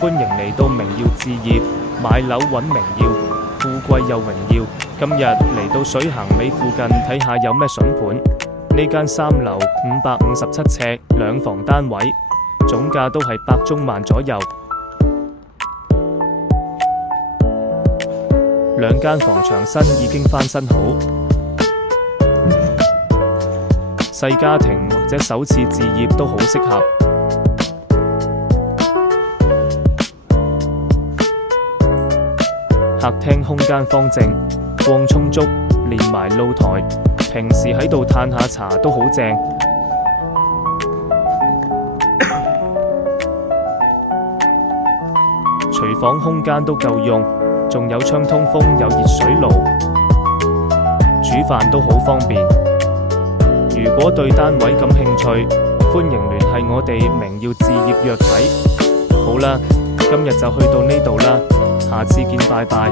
歡迎嚟到明耀置業，買樓揾明耀，富貴又榮耀。今日嚟到水行里附近睇下有咩筍盤。呢間3樓557尺兩房單位，總價都係100中萬左右。兩間房牆身已經翻新好，細家庭或者首次置業都好適合。客廳空間方正，光充足，連埋露台，平時喺度嘆下茶都好正。廚房空間都夠用，仲有窗通風，有熱水爐，煮飯都好方便。如果對單位感興趣，歡迎聯繫我哋明耀置業約睇。好啦，今日就去到呢度啦，下次見，拜拜。